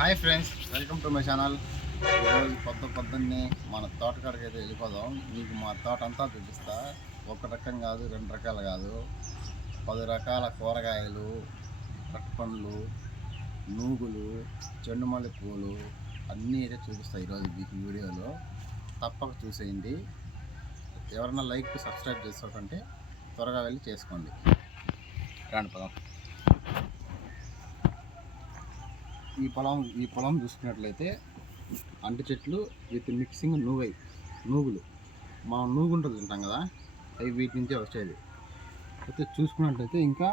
Hi friends, welcome to my channel. ఈరోజు పొద్దున్నే మన తోటకాడికి అయితే వెళ్ళిపోదాం. మీకు మా తోట అంతా చూపిస్తా. ఒక రకం కాదు, రెండు రకాలు కాదు, 10 రకాల కూరగాయలు, పండ్లు, నూగులు, చెండుమల్లి పూలు అన్నీ అయితే చూపిస్తాయి ఈరోజు మీకు వీడియోలో. తప్పక చూసేయండి. ఎవరైనా లైక్ సబ్స్క్రైబ్ చేసుకోకంటే త్వరగా వెళ్ళి చేసుకోండి. రాండి పదం. ఈ పొలం చూసుకున్నట్లయితే అంటి చెట్లు విత్ మిక్సింగ్ నూగులు. మనం నూగుంటలు తింటాం కదా, అవి వీటి నుంచే వచ్చేది. అయితే చూసుకున్నట్లయితే ఇంకా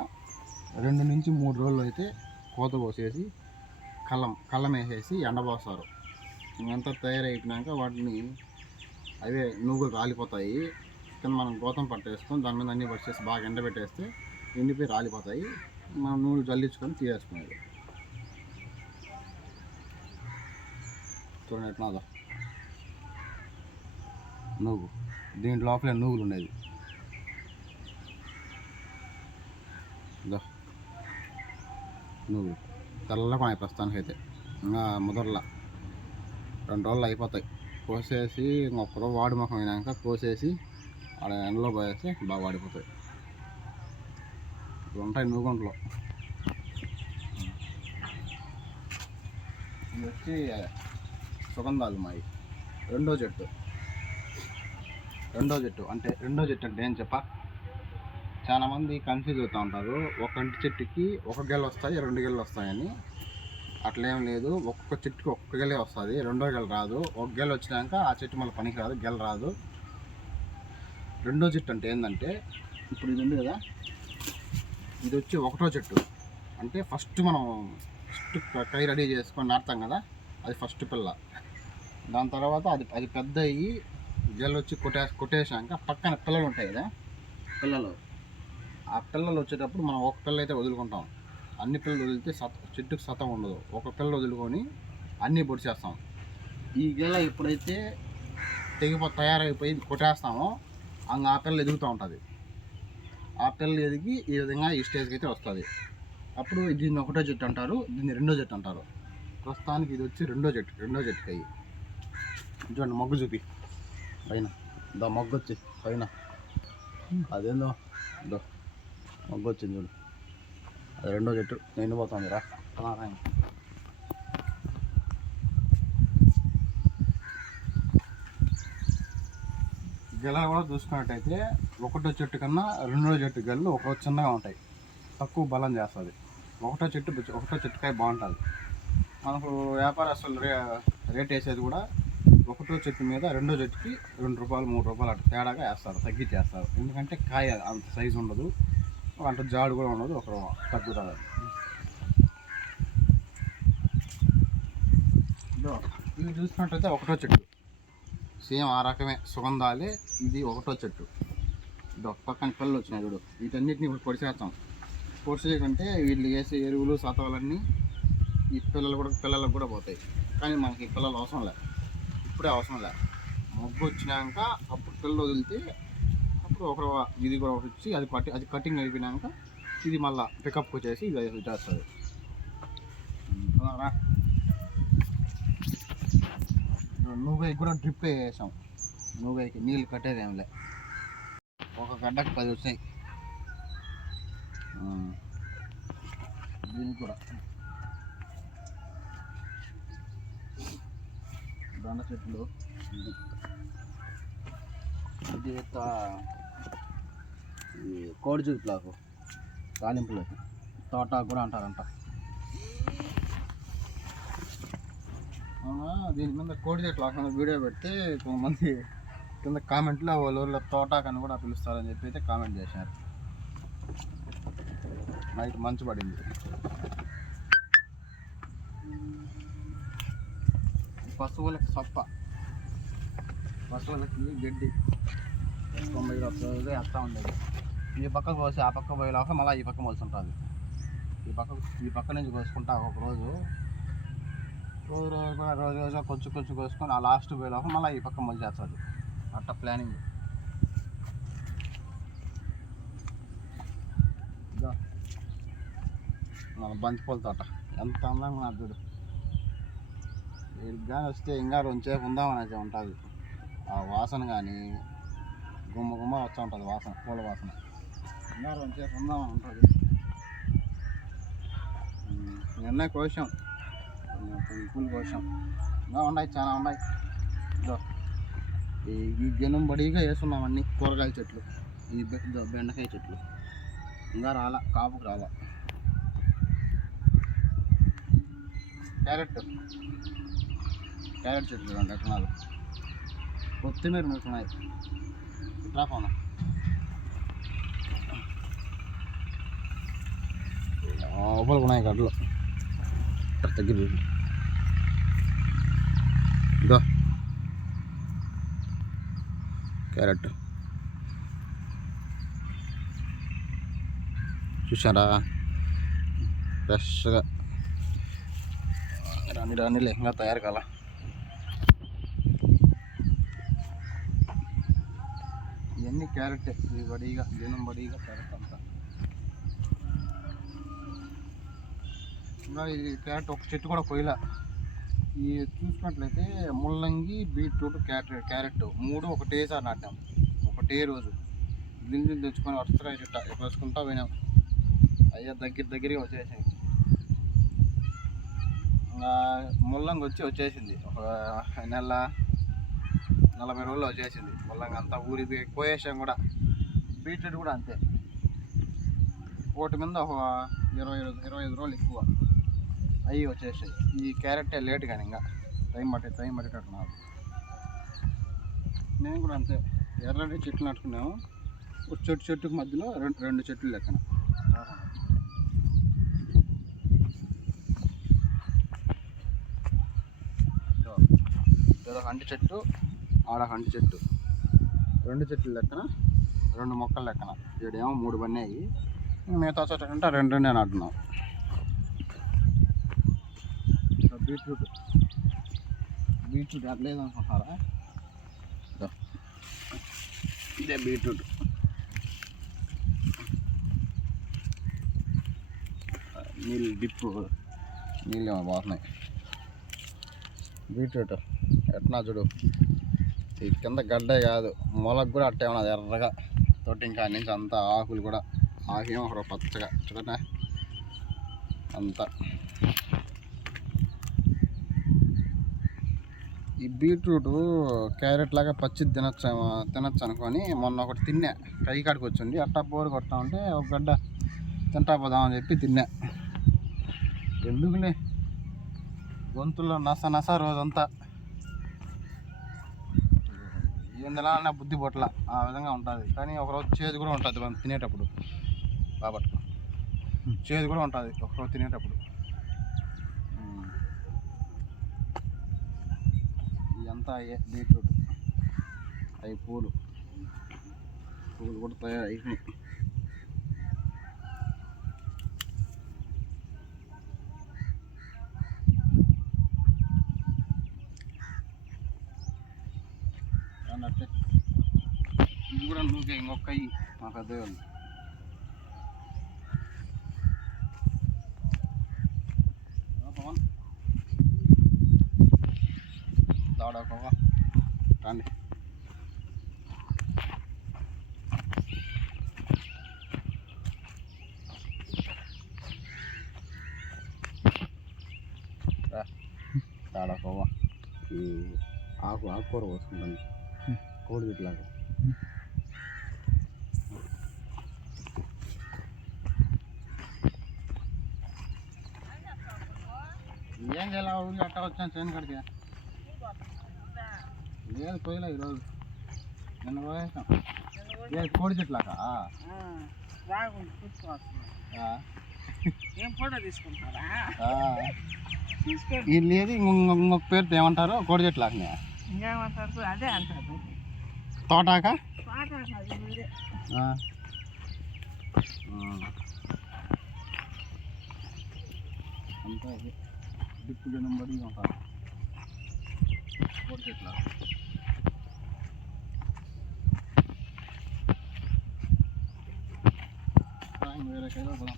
2 నుంచి 3 రోజులు అయితే కోత కోసేసి కళ్ళం వేసేసి ఎండబోస్తారు. ఇంకంతా తయారైపోయినాక వాటిని అవే నూగులు రాలిపోతాయి. కింద మనం గోతం పట్టేసుకొని దాని మీద అన్నీ వచ్చేసి బాగా ఎండబెట్టేస్తే ఎండిపోయి రాలిపోతాయి. మనం నూనె జల్లించుకొని తీసేసుకునేది. చూడండి ఎట్లా నూగు, దీంట్ లోపలే నూగులు ఉండేది. నూగులు తెల్లగా ప్రస్తుతానికి అయితే ఇంకా ముదర్లా 2 రోజులు అయిపోతాయి. కోసేసి ఇంకొకరు వాడి ముఖం అయినాక కోసేసి ఆడ ఎండలో పోయేస్తే బాగా వాడిపోతాయి. ఇప్పుడు ఉంటాయి నూగుంటలో. ఇది వచ్చి సుగంధాలు మాయి. రెండో చెట్టు అంటే ఏం చెప్పా, చాలామంది కన్ఫ్యూజ్ అవుతూ ఉంటారు. ఒక అంటి చెట్టుకి ఒక గెల వస్తాయి, 2 గెలలు వస్తాయని. అట్లేం లేదు, ఒక్కొక్క చెట్టుకి ఒక్కొక్క గెలే వస్తుంది, రెండో గెల రాదు. ఒక గెల వచ్చినాక ఆ చెట్టు మళ్ళీ పనికి రాదు, గెల రాదు. రెండో చెట్టు అంటే ఏంటంటే, ఇప్పుడు ఇది ఉంది కదా, ఇది వచ్చి ఒకటో చెట్టు. అంటే ఫస్ట్ కై రెడీ చేసుకొని నాటుతాం కదా, అది ఫస్ట్ పిల్ల. దాని తర్వాత అది పెద్ద అయ్యి గెల వచ్చి కొట్టేసాక పక్కన పిల్లలు ఉంటాయి కదా, ఆ పిల్లలు వచ్చేటప్పుడు మనం ఒక పిల్ల అయితే వదులుకుంటాం. అన్ని పిల్లలు వదిలితే చెట్టుకు సతం ఉండదు. ఒక పిల్ల వదులుకొని అన్నీ పొడిచేస్తాం. ఈ గెల ఎప్పుడైతే తయారైపోయి కొట్టేస్తామో ఆ పిల్ల ఎదుగుతూ ఉంటుంది. ఆ పిల్ల ఎదిగి ఈ విధంగా ఈ స్టేజ్కి అయితే వస్తుంది. అప్పుడు దీన్ని ఒకటో చెట్టు అంటారు, దీన్ని రెండో చెట్టు అంటారు. ప్రస్తుతానికి ఇది వచ్చి రెండో చెట్టుకి అయ్యి. చూడండి మొగ్గు చూపి పైన, మొగ్గు వచ్చి పైన అదేందో మొగ్గు వచ్చింది చూడు, అది రెండో చెట్టు నిండిపోతుంది రా. గెలలు కూడా చూసుకున్నట్టయితే ఒకటో చెట్టు కన్నా రెండో చెట్టు గెలలు ఒక చిన్నగా ఉంటాయి, తక్కువ బలం చేస్తుంది. ఒకటో చెట్టుకాయ బాగుంటుంది. మనకు వ్యాపారస్తులు రేట్ వేసేది కూడా ఒకటో చెట్టు మీద రెండో చెట్టుకి 2 రూపాయలు 3 రూపాయలు అటు తేడాగా వేస్తారు, తగ్గించేస్తారు. ఎందుకంటే కాయ అంత సైజు ఉండదు, అంత జాడు కూడా ఉండదు, ఒక తగ్గుతుంది. ఇవి చూసినట్టయితే ఒకటో చెట్టు సేమ్ ఆ రకమే సుగంధాలే. ఇది ఒకటో చెట్టు. ఇది ఒక పక్కన పిల్లలు వచ్చినాయి చూడు, వీటన్నిటిని ఇప్పుడు పొడిచేయకంటే వీళ్ళు వేసే ఎరువులు సతవాలన్నీ ఈ పిల్లలకు కూడా పోతాయి. కానీ మనకి ఈ పిల్లలు అవసరం లేదు, ఇప్పుడే అవసరం లేదు. మొగ్గు వచ్చినాక అప్పుడు పిల్లలు వదిలితే అప్పుడు ఇది కూడా ఒకటి వచ్చి అది కటింగ్ అయిపోయినాక ఇది మళ్ళీ పికప్ వచ్చేసి ఇది చేస్తుంది. నువ్వై కూడా డ్రిప్ వేసాం. నువ్వైకి నీళ్ళు కట్టేది ఏమిలే, ఒక గడ్డకి 10 వచ్చాయి. దీనికి కూడా దొండ చెట్లు, ఇది కోడి చెట్లాకు, తాలింపులు, తోటాకు కూడా అంటారంట. దీని మీద కోడి చెట్లు వీడియో పెడితే కొంతమంది కింద కామెంట్లో వాళ్ళ ఊళ్ళో తోటాకు అని కూడా పిలుస్తారని చెప్పి అయితే కామెంట్ చేశారు. నైట్ మంచు పడింది. పశువులకి పశువులకి గడ్డి 90 వేస్తూ ఉండేది. ఈ పక్కకు కోసి ఆ పక్క పోయేలాగా మళ్ళీ ఈ పక్క మోసి ఉంటుంది. ఈ పక్క నుంచి కోసుకుంటా ఒక రోజు కొంచెం కోసుకొని ఆ లాస్ట్ పోయేలాగా మళ్ళీ ఈ పక్క మొలి చేస్తుంది. అట్ట ప్లానింగ్. మన బంతిపూల తోట ఎంత అందంగా ఉన్నది చూడు. వీడికి కానీ వస్తే ఇంకా రెండుసేపు ఉందామని అయితే ఉంటుంది. ఆ వాసన కానీ గుమ్మ గుమ్మ వస్తూ ఉంటుంది, వాసన పూల వాసన. ఇంకా రెండుసేపు ఉందామని ఉంటుంది. నిన్న కోసాం, పూలు కోసాం. ఇంకా ఉన్నాయి, చాలా ఉన్నాయి. ఈ జనం బడిగా వేస్తున్నాం అన్ని కూరగాయల చెట్లు. ఈ బెండకాయ చెట్లు ఇంకా రాలా, కాపుకు రాలా. క్యారెట్ చెట్లు చూడండి ఎట్లున్నారు. కొత్తిమీర ఉన్నాయి, ఇట్లా పోనా లోపలికి ఉన్నాయి గడ్డలు. దగ్గర ఇదో క్యారెట్ చూసారా, ఫ్రెష్గా రాని ఇంకా తయారు కాల. ఇవన్నీ క్యారెట్, ఈ బడిగా దినం బడిగా క్యారెట్ అంతా. ఇంకా ఈ క్యారెట్ ఒక చెట్టు కూడా కొయ్యలా. ఈ చూసుకున్నట్లయితే ముల్లంగి, బీట్రూట్, క్యారెట్ మూడు ఒకటేసారి నాటాం, ఒకటే రోజు. గింజలు తెచ్చుకొని వరుసగా చెట్ట వేసుకుంటా పోయినాం. అయ్యా దగ్గరగా వచ్చేసాయి. ఇంకా ముల్లంగి వచ్చేసింది, ఒక నెల 40 రోజుల్లో వచ్చేసింది ముల్లంగి అంతా ఊరి కోయేసాం కూడా. బీట్రూట్ కూడా అంతే, ఒకటి మీద ఒక 25 రోజులు ఎక్కువ అవి వచ్చేసాయి. ఈ క్యారెట్ లేట్ కానీ ఇంకా టైం పట్టేటట్టున్నారు. నేను కూడా అంతే, ఎర్రటి చెట్లు నాటుకున్నాము. ఒక చెట్టుకు మధ్యలో రెండు చెట్లు లెక్కన. అంటి చెట్టు, ఆడ అంటి చెట్టు, 2 చెట్లు లెక్కన, 2 మొక్కలు లెక్కన. ఈడేమో 3 బన్నాయి, మిగతా చెట్టు అంటే 2 నాటున్నాం. బీట్రూట్ అట్లేదు అనుకుంటున్నారా, ఇదే బీట్రూట్. నీళ్ళు ఏమో బాగున్నాయి. బీట్రూట్ ఎట్లా చూడు, ఈ కింద గడ్డే కాదు, మొలకు కూడా అట్టే ఉన్నది ఎర్రగా. తోటి ఇంకా నుంచి అంతా ఆకులు కూడా, ఆకేమో ఒక పచ్చగా చూడండి అంతా. ఈ బీట్రూట్ క్యారెట్ లాగా పచ్చి తినచ్చు అనుకొని మొన్న ఒకటి తిన్నా, కై కాడికి వచ్చింది. అట్టా బోరు కొడతా ఉంటే ఒక గడ్డ తింటా పోదామని చెప్పి తిన్నా. ఎందుకులే, గొంతుల్లో నస రోజంతా ఏందిలా అన్న బుద్ధి పొట్ల ఆ విధంగా ఉంటుంది. కానీ ఒకరోజు చేదు కూడా ఉంటుంది మనం తినేటప్పుడు, కాబట్టి చేదు కూడా ఉంటుంది ఒకరోజు తినేటప్పుడు. ఇదంతా అయ్యే బీట్రూట్. అవి పూలు కూడా తయారైనాయి. అన్నట్టే ఇది కూడా నువ్వు ఇంకొక మా పెద్దవాళ్ళు. పవన్ దాడకోవా రండి. దాడకోవా ఈ ఆకుకూర పోసుకుంటాను, కోడి ఇట్లాగా. ఏం చేయాలి, ఊరికి అట్ట వచ్చాను చేను కాడికి. లేదు పోయలే ఈరోజు, నిన్న పోయేసాం. కోడి చెట్లాగా ఇది లేదు, ఇంకొక పేరుతో ఏమంటారు, కోడి చెట్లాగా అదే అంటారు తోటాక. అంతా డిప్పు జనం బడి ఉంటారు కోడి చెట్ల. వేరే కైలో పోదాం.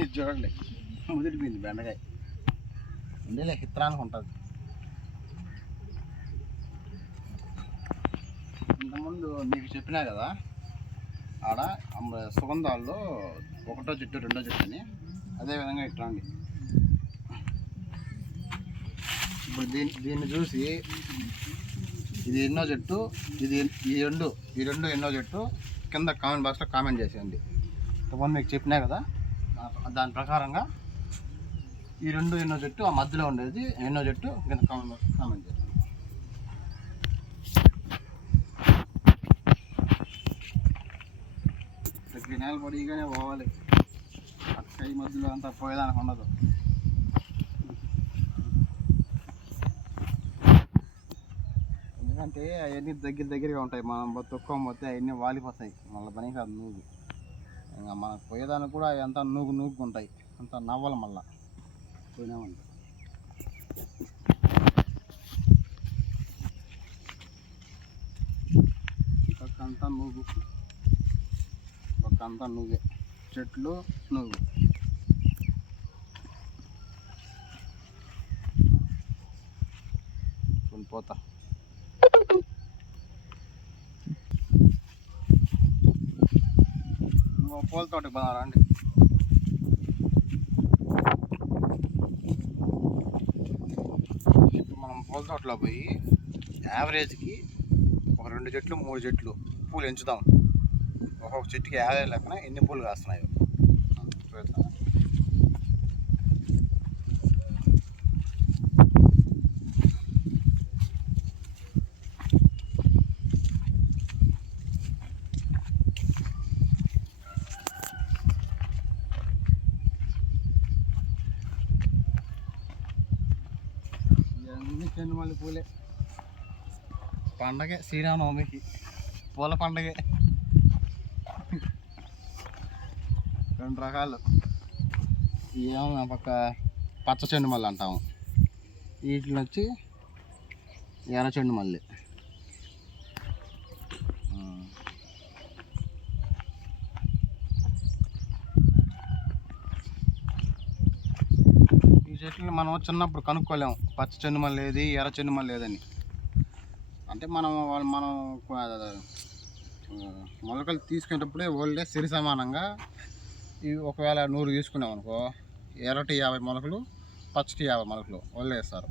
ఇది చూడండి ముదిరిపోయింది బెండకాయ. ఉండేలే చిత్రానికి ఉంటుంది. ఇంతకుముందు మీకు చెప్పినా కదా ఆడ సుగంధాల్లో ఒకటో చెట్టు రెండో చెట్టు అని, అదేవిధంగా ఇట్లాండి. ఇప్పుడు దీన్ని చూసి ఇది ఎన్నో చెట్టు, ఈ రెండు ఎన్నో చెట్టు కింద కామెంట్ బాక్స్లో కామెంట్ చేసేయండి. ఇంతకుముందు మీకు చెప్పినా కదా దాని ప్రకారంగా ఈ రెండు ఎన్నో చెట్టు, ఆ మధ్యలో ఉండేది ఎన్నో చెట్టు కింద కామెంట్ బాక్స్లో కామెంట్ చేయండి. నేల పొడిగానే పోవాలి, అక్క ఈ మధ్యలో అంతా పోయేదానికి ఉండదు. ఎందుకంటే అవన్నీ దగ్గరగా ఉంటాయి, మనం తొక్కోకపోతే అవన్నీ వాలిపోతాయి, మళ్ళీ పని కాదు నూగు. ఇంకా మనకు పోయేదానికి కూడా అవి అంతా నూగుంటాయి, అంతా నవ్వాలి మళ్ళీ పోయినామంటే. అంతా నూగు, అంతా నువ్వే, చెట్లు నువ్వు. పోతా ఇంకో పూల తోటకి పోదాం అండి. ఇప్పుడు మనం పూల తోటలో పోయి యావరేజ్కి ఒక 2 చెట్లు 3 చెట్లు పూలు ఎంచుదాం. ఒక్కొక్క చెట్టుకి 50 లెక్కన ఎన్ని పూలు కాస్తున్నాయో చూద్దాం. ఇవన్నీ చెండుమల్లి పూలే. పండగే శ్రీరామనవమికి పూల పండగే. 2 రకాలు. ఏమో పక్క పచ్చ చెండు మల్లి అంటాము, వీటిని వచ్చి ఎర్ర చెండు మల్లి. ఈ చెట్లని మనం చిన్నప్పుడు కనుక్కోలేము పచ్చ చెండు మల్లి ఏది ఎర్ర చెండు మల్లి ఏదని. అంటే మనం మొలకలు తీసుకునేటప్పుడే ఓల్డే సరి సమానంగా ఇవి ఒకవేళ 100 తీసుకున్నాం అనుకో, ఎర్రటి 50 మొలకలు, పచ్చటి 50 మొలకలు వాళ్ళు వేస్తారు.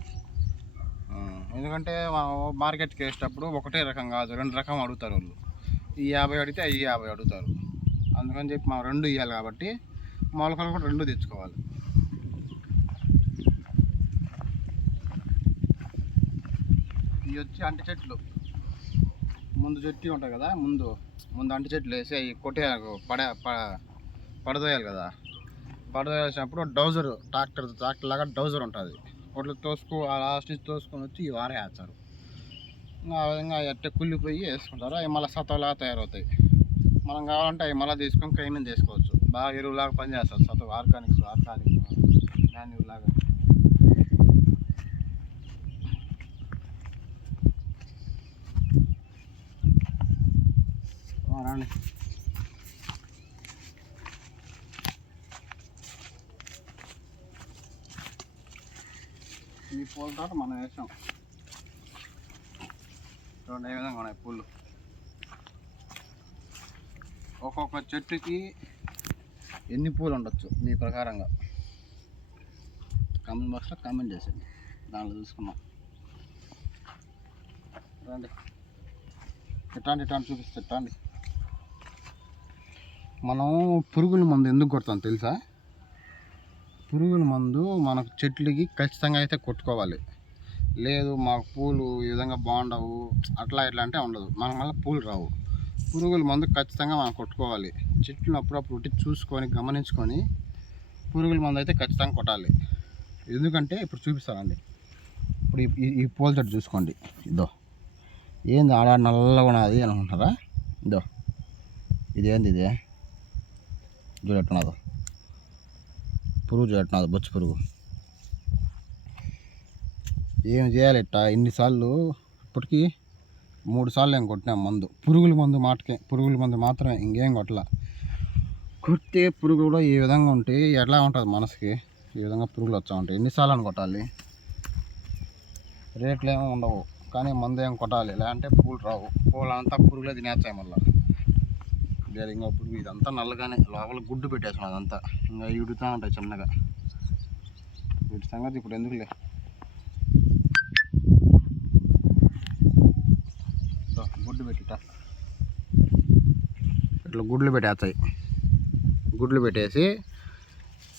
ఎందుకంటే మనం మార్కెట్కి వేసేటప్పుడు ఒకటే రకం కాదు, 2 రకం అడుగుతారు వాళ్ళు. ఈ 50 అడిగితే ఈ 50 అడుగుతారు. అందుకని చెప్పి మనం 2 ఇవ్వాలి కాబట్టి మొలకలు కూడా 2 తెచ్చుకోవాలి. ఇవి వచ్చి అంటి చెట్లు. ముందు చెట్టు ఉంటాయి కదా, ముందు అంటి చెట్లు వేసి అవి కొట్టే పడదోయాలి కదా. పడదోయాల్సినప్పుడు డౌజర్ ట్రాక్టర్ లాగా డౌజర్ ఉంటుంది, వాటిలో లాస్ట్ నుంచి తోసుకొని వచ్చి ఈ వారే వేస్తారు. ఆ విధంగా ఎట్ట కుళ్ళిపోయి వేసుకుంటారు. అవి మళ్ళీ సతవలాగా తయారవుతాయి. మనం కావాలంటే అవి మళ్ళీ తీసుకొని క్లీనింగ్ చేసుకోవచ్చు. బాగా ఎరువులాగా పనిచేస్తుంది సతవ, ఆర్గానిక్ మాన్యూర్ లాగా. రండి. ఈ పూల తోట మనం వేసాం చూడండి ఏ విధంగా ఉన్నాయి పూలు. ఒక్కొక్క చెట్టుకి ఎన్ని పూలు ఉండొచ్చు మీ ప్రకారంగా కామెంట్ బాక్స్లో కామెంట్ చేసేయండి, దాంట్లో చూసుకున్నాం. రండి ఇట్లాంటి చూపిస్తాండి. మనం పురుగుల మందు ఎందుకు కొడతాం తెలుసా? పురుగుల మందు మనకు చెట్లకి ఖచ్చితంగా అయితే కొట్టుకోవాలి. లేదు మాకు పూలు ఈ విధంగా బాగుండవు అట్లా ఇట్లా అంటే ఉండదు, మనకు మళ్ళీ పూలు రావు. పురుగుల మందు ఖచ్చితంగా మనం కొట్టుకోవాలి. చెట్లను అప్పుడప్పుడు చూసుకొని గమనించుకొని పురుగుల మందు అయితే ఖచ్చితంగా కొట్టాలి. ఎందుకంటే ఇప్పుడు చూపిస్తానండి. ఇప్పుడు ఈ పూల చెట్టు చూసుకోండి, ఇదో ఏంది ఆడ నల్లగా ఉన్నది అనుకుంటారా? ఇదో ఇదేంది, ఇదే చూడట్టున్నదో పురుగు, చూడట్టున్నది బొచ్చు పురుగు. ఏం చేయాలి ఇట్టా? ఇన్నిసార్లు ఇప్పటికీ 3 సార్లు ఏం కొట్టినాం మందు, పురుగుల మందు మాటకే, పురుగుల మందు మాత్రమే, ఇంకేం కొట్టలా. కుర్తే పురుగు కూడా ఈ విధంగా ఉంటే ఎట్లా ఉంటుంది మనసుకి? ఈ విధంగా పురుగులు వచ్చా ఉంటాయి. ఎన్నిసార్లు అని కొట్టాలి? రేట్లు ఏమో ఉండవు, కానీ మందు ఏం కొట్టాలి, లేదంటే పూలు రావు. పూలు అంతా పురుగులే తినేస్తాయి. మళ్ళీ ఇంకా పురుగు ఇదంతా నల్లగానే లోపల గుడ్డు పెట్టేసాం. అదంతా ఇంకా ఇడుతూ ఉంటాయి చిన్నగా. వీటి సంగతి ఇప్పుడు ఎందుకులే. గుడ్డు పెట్టిట ఇట్లా గుడ్లు పెట్టేస్తాయి. గుడ్లు పెట్టేసి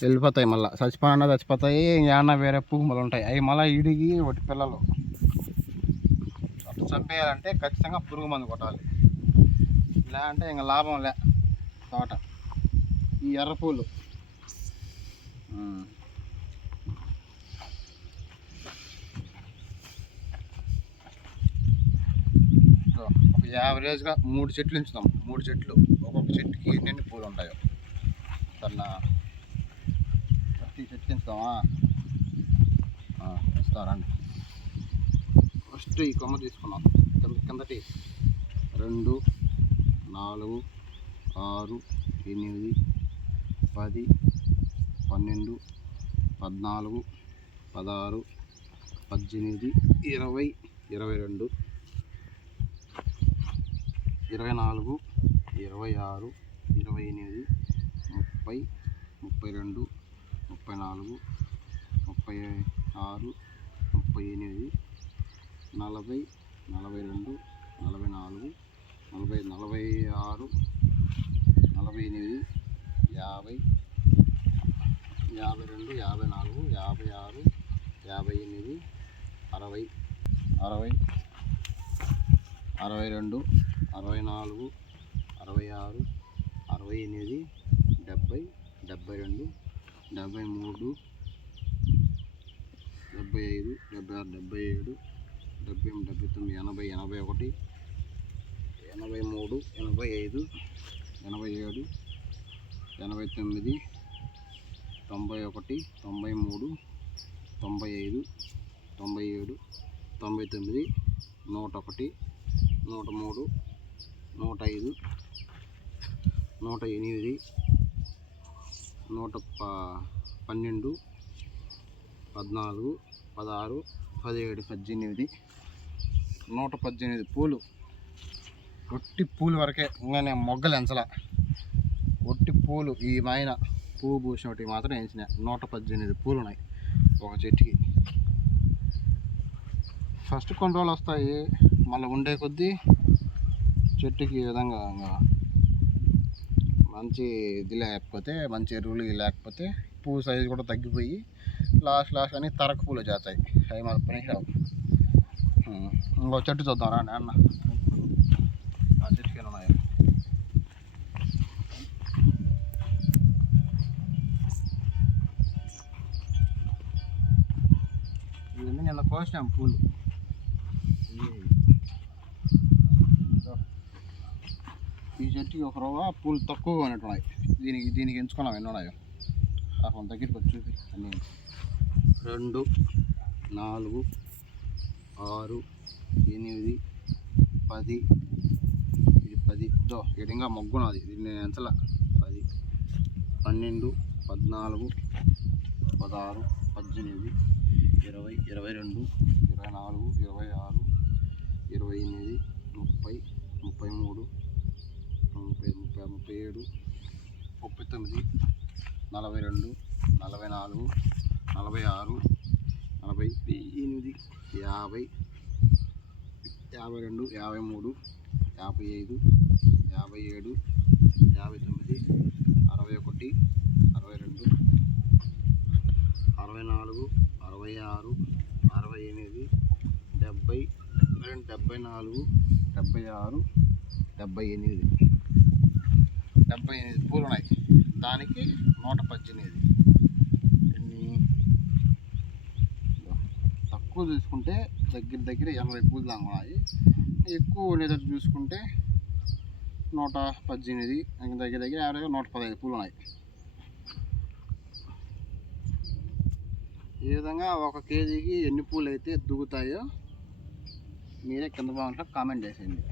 వెళ్ళిపోతాయి. మళ్ళీ చచ్చిపోతాయి. ఏమన్నా వేరే పువ్వులు ఉంటాయి, అవి మళ్ళీ ఇడిగి ఒకటి పిల్లలు. అట్లా చంపేయాలంటే ఖచ్చితంగా పురుగు మందు కొట్టాలి, లేదంటే ఇంకా లాభం లే తోట. ఈ ఎర్రపూలు ఒక యావరేజ్గా 3 చెట్లు ఉంచుతాం. 3 చెట్లు, ఒక్కొక్క చెట్టుకి ఎన్ని పూలు ఉంటాయో సరేనా? ప్రతి చెట్టుకి ఉంచుతామా? ఇస్తారండి. ఫస్ట్ ఈ కొమ్మ తీసుకున్నాం. కిందటి 2, 4, 6, 8, 10, 12, 14, 16, 18, 20, 22, 24, 26, 28, 30, 32, 34, 36, 38, 40, 42, 44, 40, 46, 48, 50, 52, 54, 56, 58, 60, 60, 62, 64, 66, 68, 70, 72, 73, 75, 76, 77, 78, 79, 80, 81, 83, 85, 87, 89, 91, 93, 95, 97, 99, 101, 103, 105, 108, 112, 14, 16, 17, 18, 118 పూలు. ఒట్టి పూలు వరకే, ఇంకా నేను మొగ్గలు ఎంచలా. ఒట్టి పూలు ఈ మైన పువ్వు పూసినవి మాత్రం ఎంచిన. 118 పూలు ఉన్నాయి ఒక చెట్టుకి. ఫస్ట్ కొన్ని రోజులు వస్తాయి, మళ్ళీ ఉండే కొద్దీ చెట్టుకి ఈ విధంగా మంచి ఇది లేకపోతే, మంచి ఎరువులు లేకపోతే పువ్వు సైజు కూడా తగ్గిపోయి లాస్ట్ అని తరకు పూలు చేస్తాయి. అవి మన పనికి రావు. ఇంకో చెట్టు చూద్దాం రా అన్న. ఆ చెట్టుకి ఏమైనా ఉన్నాయో. ఇవన్నీ నిన్న కోసినాం పూలు. ఈ చెట్టుకి ఒక రవ్వ పూలు తక్కువగా ఉన్నట్టున్నాయి. దీనికి ఎంచుకున్నాం ఎన్ని ఉన్నాయో. కొంత దగ్గరికి వచ్చి చూపి అన్నీ. 2, 4, 6, 8, 10. ఇది 10. ఎడింగా మొగ్గున్నది, ఇది నేను ఎంచల. 10, 12, 14, 16, 18, 20, 22, 24, 26, 28, 30, 33, 37, 39, 42, 44, 46, 48, 50, 52, 53, 55, 57, 59, 61, 62, 64, 66, 68, 70, 74, 76, 78. 78 పూలు ఉన్నాయి. దానికి 118. తక్కువ చూసుకుంటే దగ్గర 80 పూలు దాకా ఉన్నాయి. ఎక్కువ ఉండేటట్టు చూసుకుంటే 118. దగ్గర యావరేజ్గా 115 పూలు ఉన్నాయి. ఈ విధంగా 1 కేజీకి ఎన్ని పూలు అయితే దిగుతాయో మీరే కింద భాగంలో కామెంట్ చేసేయండి.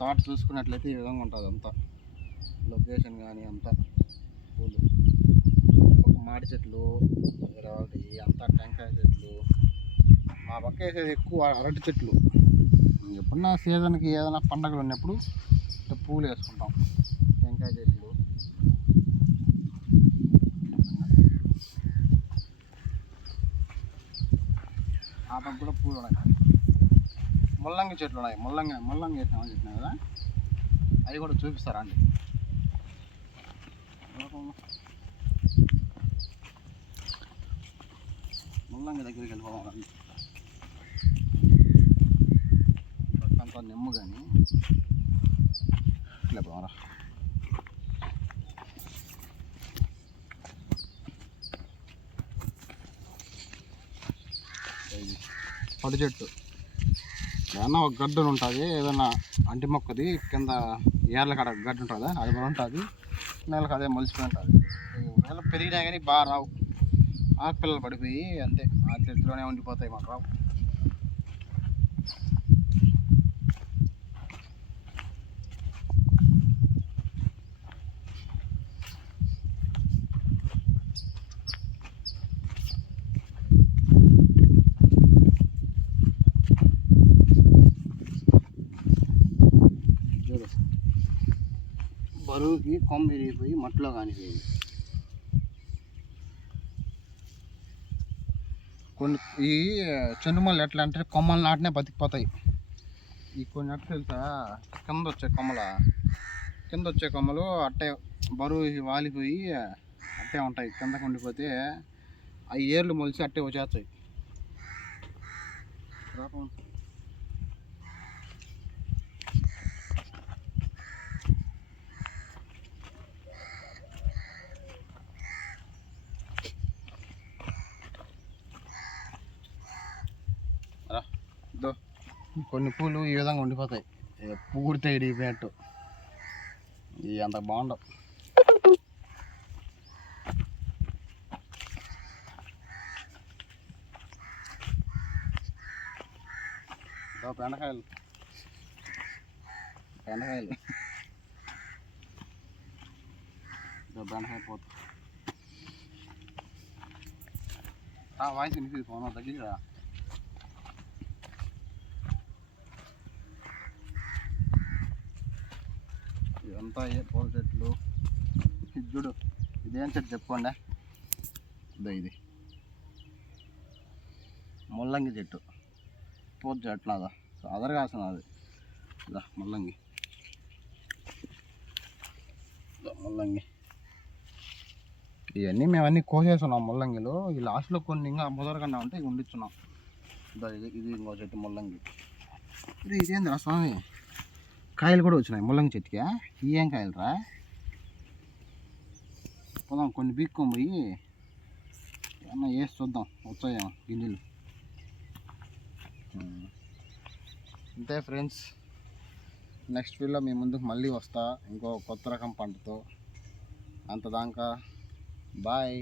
తోట చూసుకున్నట్లయితే ఈ విధంగా ఉంటుంది అంతా, లొకేషన్ కానీ అంతా పూలు. ఒక మాడి చెట్లు, ఒకటి అంతా టెంకాయ చెట్లు. మా పక్క వేసేది ఎక్కువ అరటి చెట్లు. ఎప్పుడన్నా సీజన్కి ఏదైనా పండగలు ఉన్నప్పుడు ఇట్లా పూలు వేసుకుంటాం. టెంకాయ చెట్లు, ఆ పక్క కూడా పూలు ఉన్నాయి. ముల్లంగి చెట్లు ఉన్నాయి. ముల్లంగి వేసామని చెప్పినా కదా, అవి కూడా చూపిస్తారా అండి. ముల్లంగి దగ్గరికి వెళ్ళిపోవాలి. పక్కంతా నిమ్ము కానీ ఇట్లా పోరా. పడి చెట్టు ఏదన్నా ఒక గడ్డ ఉంటుంది, ఏదన్నా అంటి మొక్కది కింద ఏర్ల కాడ గడ్డ ఉంటుంది, అది కూడా ఉంటుంది. నెలకు అదే మలిచిపోయి ఉంటుంది. ఒకవేళ పెరిగినా కానీ బాగా రావు. ఆకుపిల్లలు పడిపోయి అంతే, ఆ చెట్టులోనే ఉండిపోతాయి, మాకు రావు. బరువుకి కొమ్మ విరిగిపోయి మట్టిలో కానిపోయింది. కొన్ని ఈ చెండుమల్లి ఎట్లా అంటే కొమ్మలు నాటినే బతికిపోతాయి. ఈ కొన్ని అట్టు తెలుసా, కింద వచ్చే కొమ్మలు అట్టే బరువు వాలిపోయి అట్టే ఉంటాయి. కిందకు ఉండిపోతే ఆ ఏర్లు మొలిచి అట్టే వచ్చేస్తాయి. కొన్ని పూలు ఈ విధంగా ఉండిపోతాయి, పూర్తి ఇడిగిపోయినట్టు. ఇవి అంత బాగుండవు. బెండకాయలు బెండకాయ పోతు వాయిస్ వినిపిది, ఫోన్ తగ్గించరా. ఇదంతా ఏ పూల చెట్లు. ఇది చూడు, ఇదేం చెట్టు చెప్పుకోండి. ఇది ముల్లంగి చెట్టు, పూత చెట్లు. అదా అదరు కాసిన అది ముల్లంగి. ఇవన్నీ మేమన్నీ కోసేస్తున్నాం ముల్లంగిలో. ఈ లాస్ట్లో కొన్ని ఇంకా ముదరకుండా ఉంటే ఇవి ఉండిస్తున్నాం. ఇది ఇంకో చెట్టు ముల్లంగి. ఇదేంద్రా స్వామి, కాయలు కూడా వచ్చినాయి ముల్లంగి చెట్టుకి. ఏం కాయలు రా, పోదాం కొన్ని బీక్కొని పోయి ఏమన్నా వేసి చూద్దాం, వచ్చాయేమో గింజలు. అంతే ఫ్రెండ్స్, నెక్స్ట్ వీడియోలో మీ ముందుకు మళ్ళీ వస్తా ఇంకో కొత్త రకం పంటతో. అంతదాకా బాయ్.